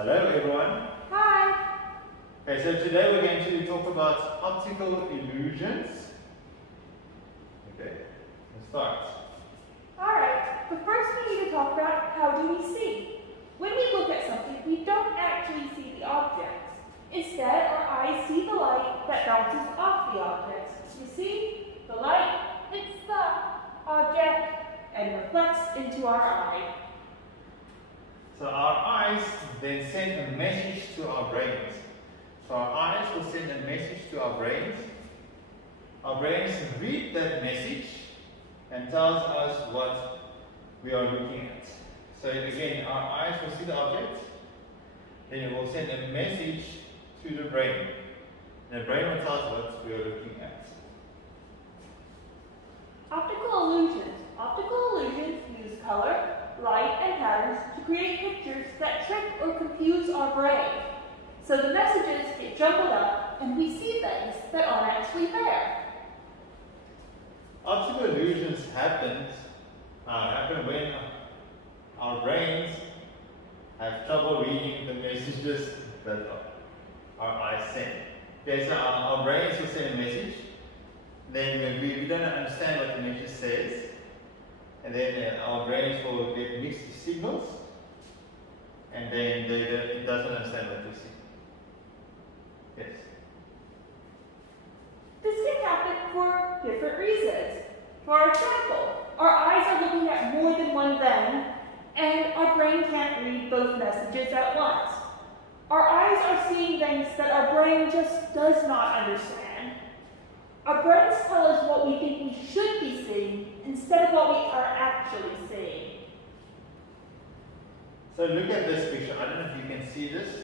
Hello everyone. Hi. Okay, so today we're going to talk about optical illusions. Okay, let's start. Alright, but first we need to talk about how do we see. When we look at something, we don't actually see the objects. Instead, our eyes see the light that bounces off the objects. You see, the light hits the object and reflects into our eye. So our eyes then send a message to our brains. So our eyes will send a message to our brains. Our brains read that message and tells us what we are looking at. So again, our eyes will see the object, then it will send a message to the brain. And the brain will tell us what we are looking at. Optical illusions. Optical illusions use color, light, and patterns to create pictures that trick or confuse our brain. So the messages get jumbled up and we see things that aren't actually there. Optical illusions happen when our brains have trouble reading the messages that our eyes send. Okay, so our brains will send a message, then we don't understand what the message says, and then our brains will get mixed signals, and then it doesn't understand what we see. Yes? This can happen for different reasons. For example, our eyes are looking at more than one thing, and our brain can't read both messages at once. Our eyes are seeing things that our brain just does not understand. Our brains tell us what we think we should be seeing instead of what we are actually seeing. So look at this picture. I don't know if you can see this.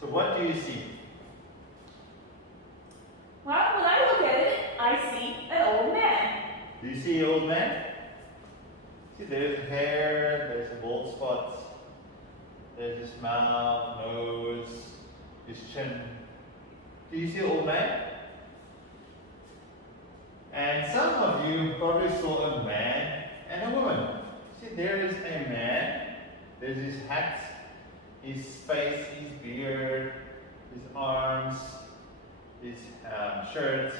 So what do you see? Well, when I look at it, I see an old man. Do you see an old man? See, there's hair, there's bald spots, there's his mouth, nose, his chin. Do you see an old man? And some of you probably saw a man and a woman. See, there is a man, there's his hat, his face, his beard, his arms, his shirt,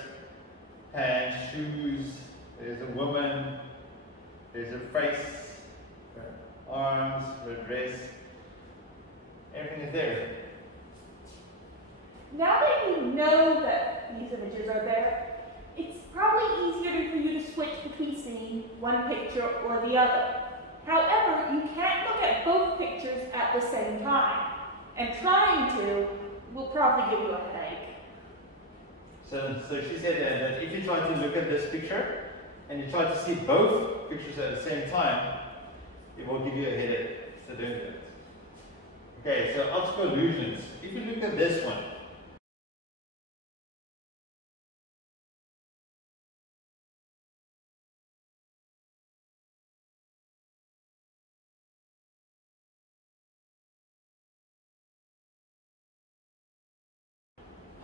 pants, shoes. There's a woman, there's her face, her arms, her dress. Everything is there. Now that you know that these images are there, it's probably easier for you to switch between seeing one picture or the other. However, you can't look at both pictures at the same time, and trying to will probably give you a headache. So she said that if you try to look at this picture and you try to see both pictures at the same time, it will give you a headache. So don't do it. Okay, so optical illusions. If you look at this one,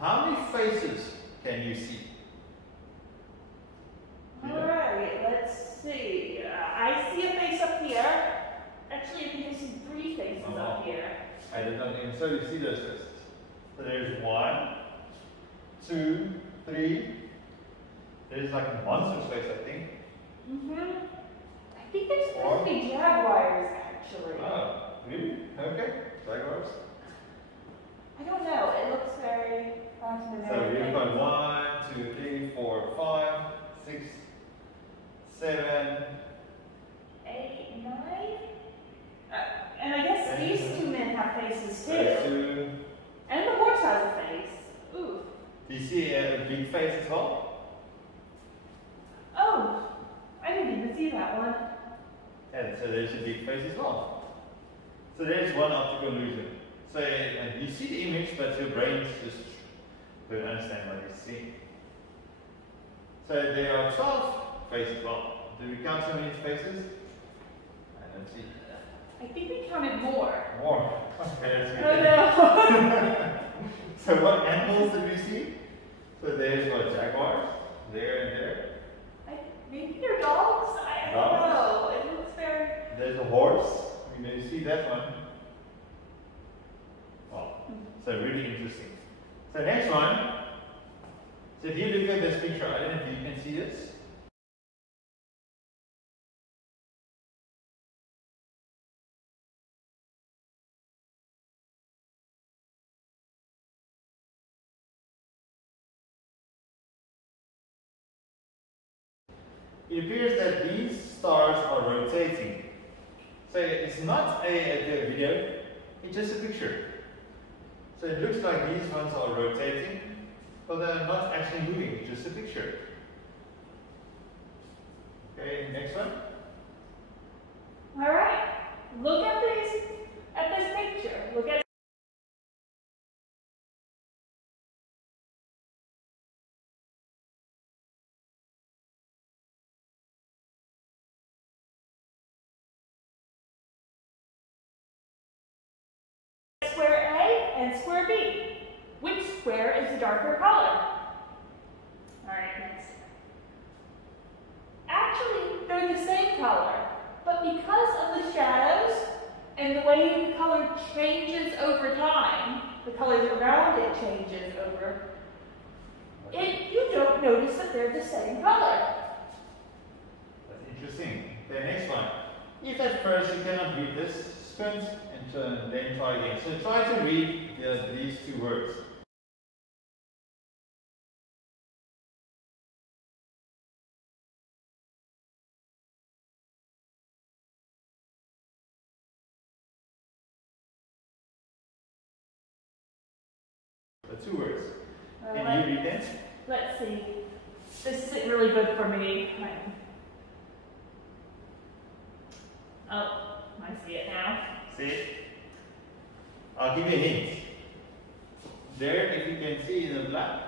how many faces can you see? Alright, let's see. I see a face up here. Actually, I think I see three faces up here. I did not even. So you see those faces. So there's 1, 2, 3. There's like a monster's face, I think. I think there's supposed to be jaguars, actually. Oh, really? Okay. Jaguars. I don't know. It looks very Latin So American. we've got 1, 2, 3, 4, 5, 6, 7, 8, 9. And I guess these two men have faces too. 2. And the horse has a face. Ooh. Do you see a big face as well? Oh, I didn't even see that one. And so there's a big face as well. So there's one optical illusion. So you see the image, but your brain just don't understand what you see. So there are 12 faces. Well, do we count how many faces? I don't see. I think we counted more. More. Okay, that's Oh good. no. So what animals did we see? So there's what, jaguars? There and there. Maybe they're dogs? I don't know. It looks very... There's a horse. You may see that one. Oh, so really interesting. So next one. So if you look at this picture, I don't know if you can see this. It appears that these stars are rotating. So it's not a video, it's just a picture. So it looks like these ones are rotating, but they're not actually moving, it's just a picture. Okay, next one. Alright. Look at this picture. Look at square A and square B. Which square is the darker color? Alright, next. Actually, they're the same color, but because of the shadows and the way the color changes over time, the colors around it changes over, you don't notice that they're the same color. That's interesting. The next one. If at first you cannot read this, squint and turn, then try again. So try to read these two words. The two words. Can you read them? Let's see. This isn't really good for me. Oh, I see it now. See it? I'll give you a hint. There, if you can see in the black,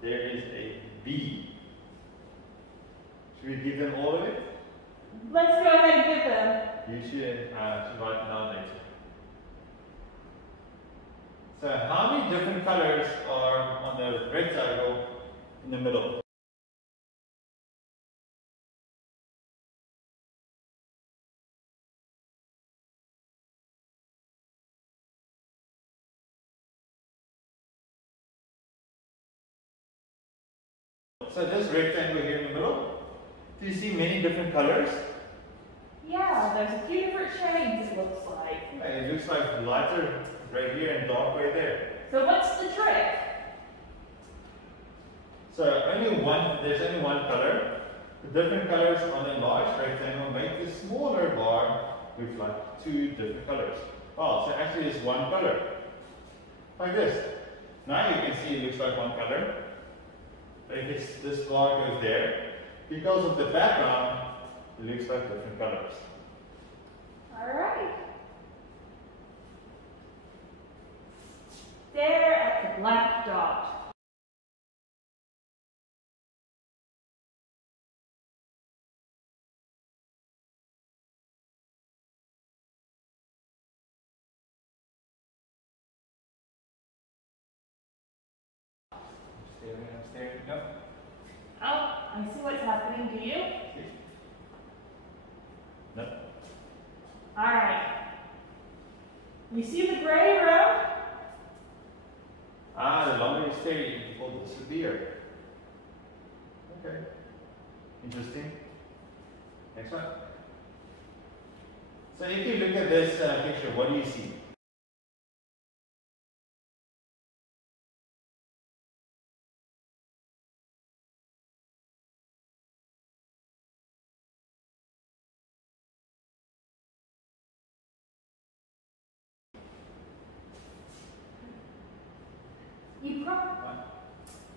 there is a B. Should we give them all of it? Let's go ahead and give them. You should write it down later. So how many different colors are on the rectangle in the middle? So this rectangle here in the middle, do you see many different colors? Yeah, there's a few different shades, it looks like. It looks like lighter right here and dark right there. So what's the trick? So there's only one color. The different colors on the large rectangle make the smaller bar look like two different colors. Oh, so actually it's one color. Like this. Now you can see it looks like one color. But if this bar goes there, because of the background, it looks like different colors. Alright. There at the black dot. I'm staring. No. Oh, I see what's happening. Do you? No. Alright. You see the gray row? The longer you stare, it will disappear. Okay. Interesting. Next one. So if you look at this picture, what do you see?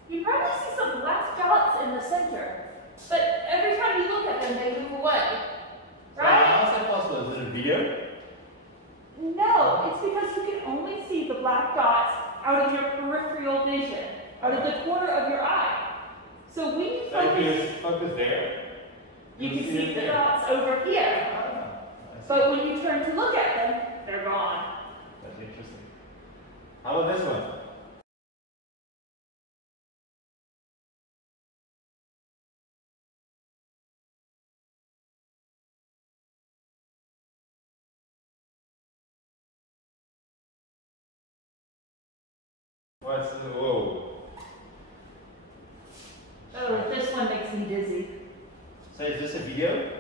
You probably see some black dots in the center, but every time you look at them, they move away. Right? How is that possible? Is it a video? No, it's because you can only see the black dots out of your peripheral vision, out of the corner of your eye. So when you So if you focus there, you can see the dots over here. I But when you turn to look at them, they're gone. That's interesting. How about this one? What's the, whoa? Oh, this one makes me dizzy. So is this a video?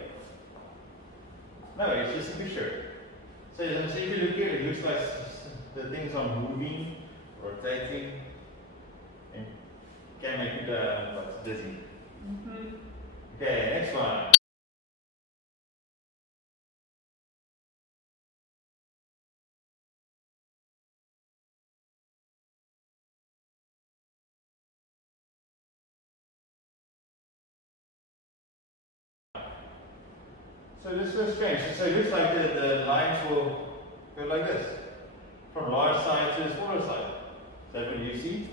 No, it's just a picture. So if you look here, it looks like the things are moving, rotating, and can make you dizzy. Okay, next one. So this is strange. So it looks like the lines will go like this, from large side to the smaller side. Is that what you see?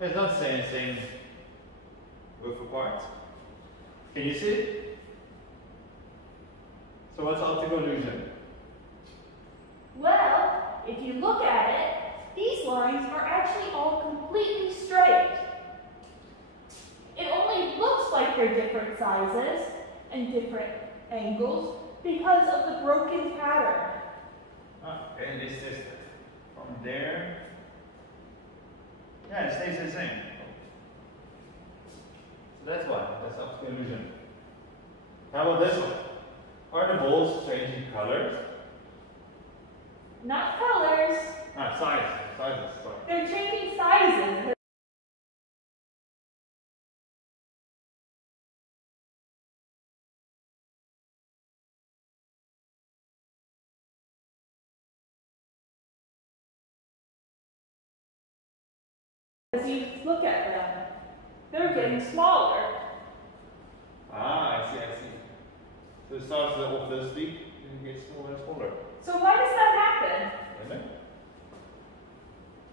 It's not saying same width apart. Can you see it? So what's optical illusion? Well, if you look at it, these lines are actually all completely straight. It only looks like they're different sizes and different angles because of the broken pattern. Okay, this is from there. Yeah, it stays the same. So that's why. That's optical illusion. How about this one? Are the balls changing colors? Not colors. Sizes, sorry. They're changing sizes. As you look at them, they're getting smaller. Ah, I see. So it starts off this big and it gets smaller and smaller. So why does that happen? I don't know.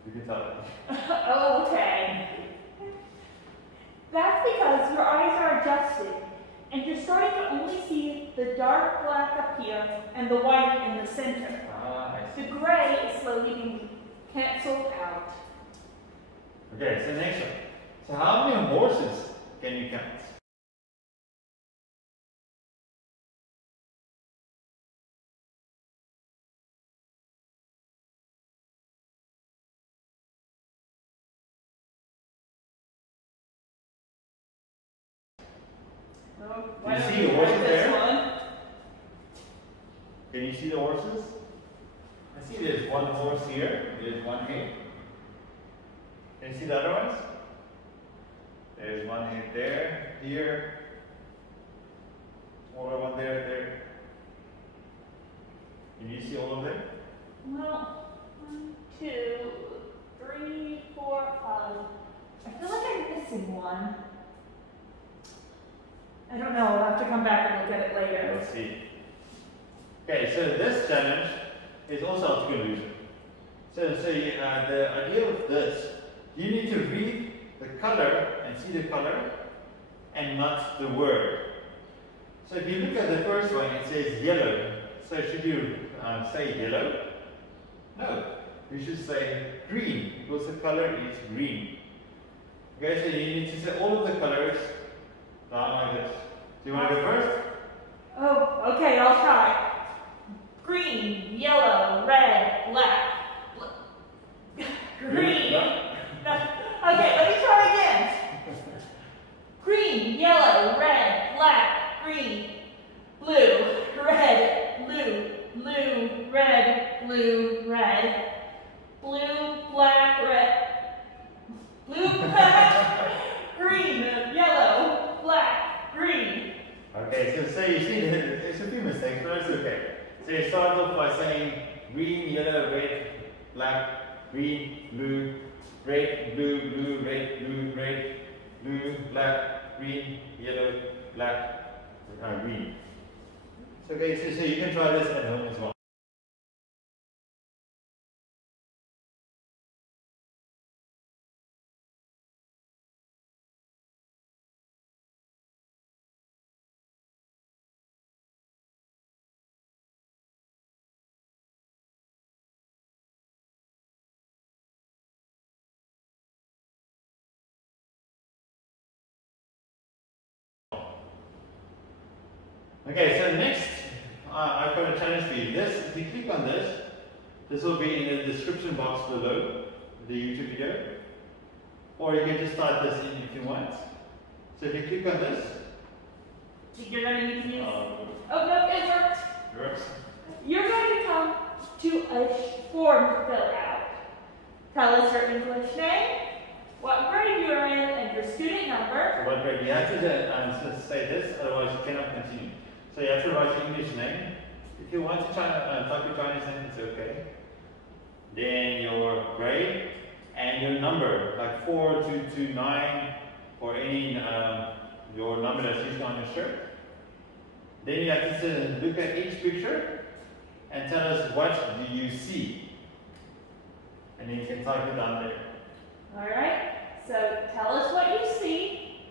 You can tell it. Oh, okay. That's because your eyes are adjusting, and you're starting to only see the dark black up here and the white in the center. Ah, I see. The gray is slowly being canceled out. Okay, so next one. So how many horses can you count? Oh, Can you see the horses there? Can you see the horses? I see there's one horse here, there's one here. Can you see the other ones? There's one head there, here. Smaller one there. Can you see all of them? Well, 1, 2, 3, 4, 5. I feel like I'm missing one. I don't know. I'll have to come back and look at it later. Let's see. Okay, so this challenge is also optical illusion. So the idea of this, you need to read the color and see the color and not the word. So if you look at the first one, it says yellow. So should you say yellow? No, you should say green because the color is green. Okay, so you need to say all of the colors down like this. Do you want to go first? Oh, okay, I'll try. Green, yellow, red, black. Green. Okay, let me try again. Green, yellow, red, black, green, blue, red, blue, blue, red, blue, red, blue, black, red, blue, black, green, yellow, black, green. Okay, so you see, there's a few mistakes, but it's okay. So you start off by saying green, yellow, red, black, green, blue, red, blue, blue, red, blue, red, blue, black, green, yellow, black, green. So okay, so you can try this at home as well. Okay, so next, I've got a challenge for you. If you click on this, this will be in the description box below the YouTube video. Or you can just type this in if you want. So if you click on this, you're going to need to use. Oh no, it worked. It works. You're going to come to a form to fill out. Tell us your English name, what grade you are in, and your student number. So what grade? You have to say this, otherwise you cannot continue. So you have to write your English name. If you want to type your Chinese name, it's okay. Then your grade and your number, like 4229 or any your number that's used on your shirt. Then you have to look at each picture and tell us what do you see. And then you can type it down there. Alright, so tell us what you see.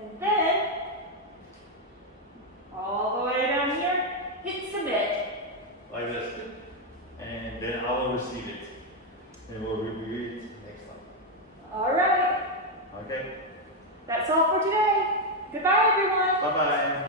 And then, all the way down here, hit submit. Like this. And then I will receive it. And we'll review it next time. Alright. Okay. That's all for today. Goodbye, everyone. Bye-bye.